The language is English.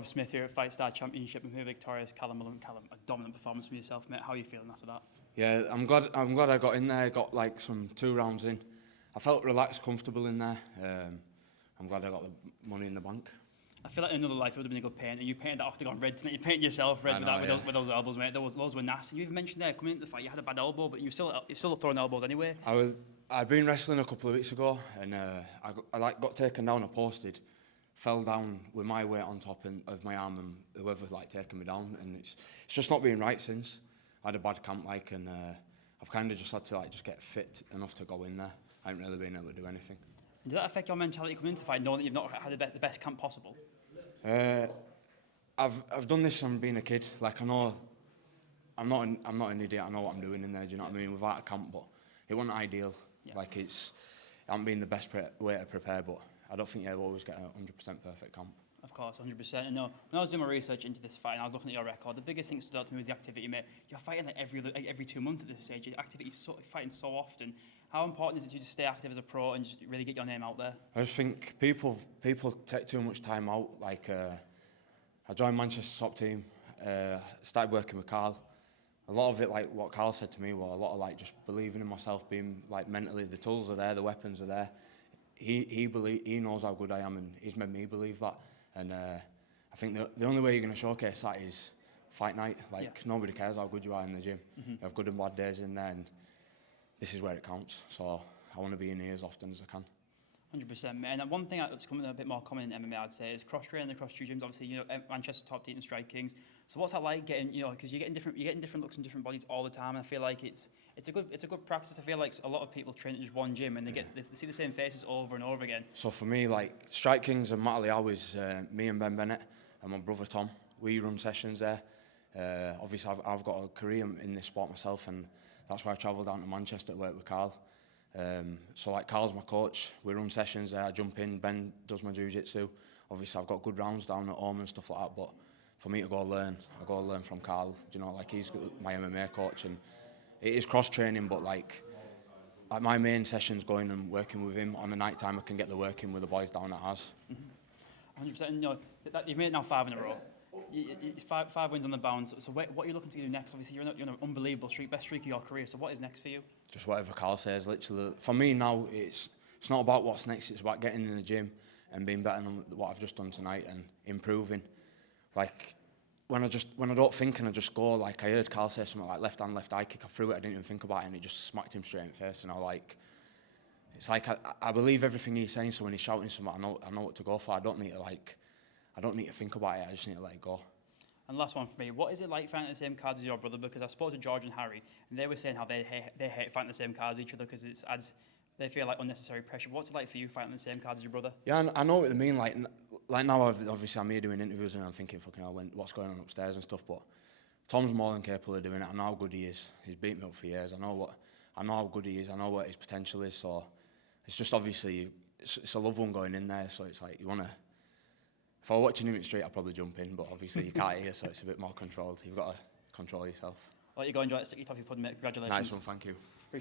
Rob Smith here at Fightstar Championship and here victorious Callum Mullen. Callum, a dominant performance from yourself, mate. How are you feeling after that? Yeah, I'm glad I got in there, got like some 2 rounds in. I felt relaxed, comfortable in there. I'm glad I got the money in the bank. I feel like in another life it would have been a good paint. You painted that octagon red tonight. You painted yourself red with those elbows, mate. Those were nasty. You even mentioned there coming into the fight you had a bad elbow, but you're still throwing elbows anyway. I'd been wrestling a couple of weeks ago, and I got taken down. I posted, fell down with my weight on top of my arm, and whoever taken me down, and it's just not been right since. I had a bad camp and I've kind of just had to just get fit enough to go in there. I haven't really been able to do anything. Did that affect your mentality coming into the fight, knowing that you've not had the best camp possible? I've done this from being a kid. I know I'm not an idiot. I know what I'm doing in there. Do you know what I mean? Without a camp, but it wasn't ideal. Yeah. It hasn't been the best way to prepare, but I don't think you always get a 100% perfect camp. Of course, 100%. And no, when I was doing my research into this fight and I was looking at your record, the biggest thing that stood out to me was the activity, mate. You're fighting every 2 months at this stage. Your activity's fighting so often. How important is it to just stay active as a pro and just really get your name out there? I just think people take too much time out. I joined Manchester top team, started working with Carl. A lot of it, what Carl said to me, was a lot of just believing in myself, being mentally, the tools are there, the weapons are there. He knows how good I am, and he's made me believe that. And I think the only way you're going to showcase that is fight night. Nobody cares how good you are in the gym. You have good and bad days in there, and this is where it counts. So I want to be in here as often as I can. 100%, mate. And one thing that's coming a bit more common in MMA, I'd say, is cross-training across two gyms. Obviously, Manchester top team and Strike Kings. So what's that like getting, because you're getting different looks and different bodies all the time. And I feel like it's a good practice. I feel like a lot of people train at just one gym and they see the same faces over and over again. So for me, Strike Kings and Matt Leal is me and Ben Bennett and my brother Tom. We run sessions there. Obviously, I've got a career in this sport myself, and that's why I travel down to Manchester to work with Carl. So Carl's my coach, we run sessions there, I jump in, Ben does my jiu-jitsu. Obviously I've got good rounds down at home and stuff like that, but for me to go learn, I go learn from Carl. Do you know, he's my MMA coach, and it is cross-training, but my main session's going and working with him. On the night time I can get the work in with the boys down at ours. 100%, you've made it now 5 in a row. Five wins on the bounce. So what are you looking to do next? Obviously, you're on an unbelievable streak, best streak of your career. So what is next for you? Just whatever Carl says. Literally, for me now, it's not about what's next. It's about getting in the gym and being better than what I've just done tonight and improving. When I don't think and I just go. I heard Carl say something like left hand, left eye kick. I threw it. I didn't even think about it, and it just smacked him straight in the face. And I believe everything he's saying. So when he's shouting something, I know what to go for. I don't need to think about it, I just need to let it go. And last one for me, what is it like fighting the same cards as your brother? Because I spoke to George and Harry, and they were saying how they hate fighting the same cards as each other because they feel like unnecessary pressure. What's it like for you fighting the same cards as your brother? Yeah, I know what they mean. Now, obviously, I'm here doing interviews and I'm thinking, fucking hell, what's going on upstairs and stuff, but Tom's more than capable of doing it. I know how good he is. He's beat me up for years. I know how good he is. I know what his potential is, so it's just obviously, it's a loved one going in there, so it's you want to. If I were watching him in the street, I'd probably jump in, but obviously you can't hear, so it's a bit more controlled. You've got to control yourself. I'll let you go enjoy that sticky toffee pudding, mate. Congratulations. Nice one, thank you.